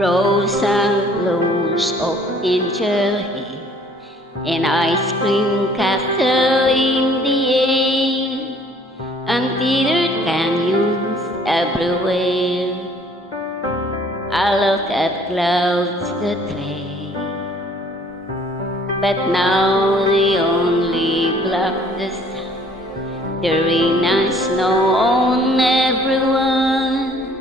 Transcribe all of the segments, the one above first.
Rose and loaves of angel hair, and ice cream castle in the air, and theater canyons everywhere. I look at clouds that way, but now they only block the sun. The rain and snow on everyone.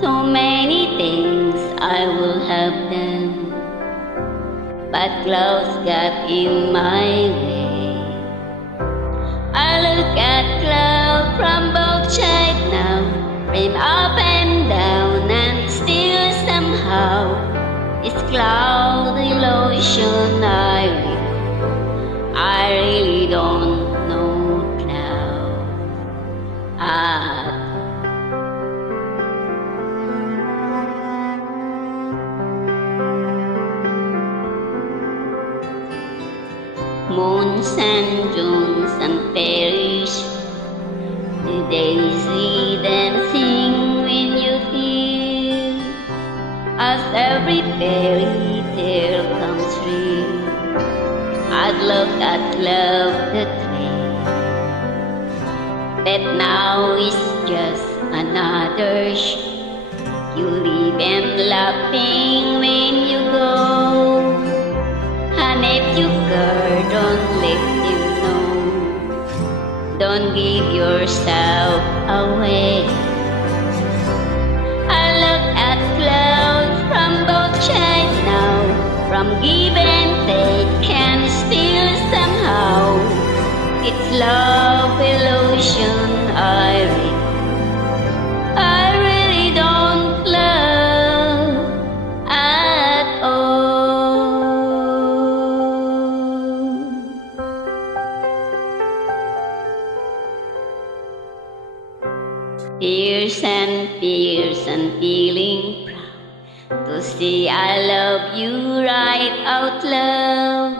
So many things I will have done, but clouds got in my way. I look at clouds from both sides now, rain up and down, and still somehow it's cloud illusion. I really don't know cloud. Moons and Junes and fairies, the daisy dancing when you feel, as every fairy tale comes true. I'd look at love that way, but now it's just another show. You leave and laughing when you go, and if you care, don't let him know. Don't give yourself away. I look at clouds from both sides now, from give and take, and still somehow it's love illusion. I really don't love at all. Tears and fears and feeling proud to see I love you right out loud.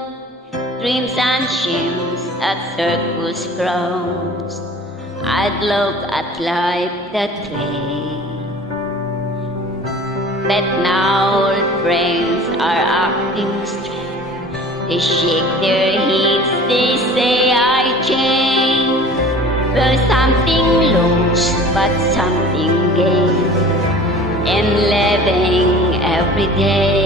Dreams and shames at circus grounds, I'd look at life that way. But now old friends are acting strange. They shake their heads, they say I changed. Well, something lost, but something gained, and living every day.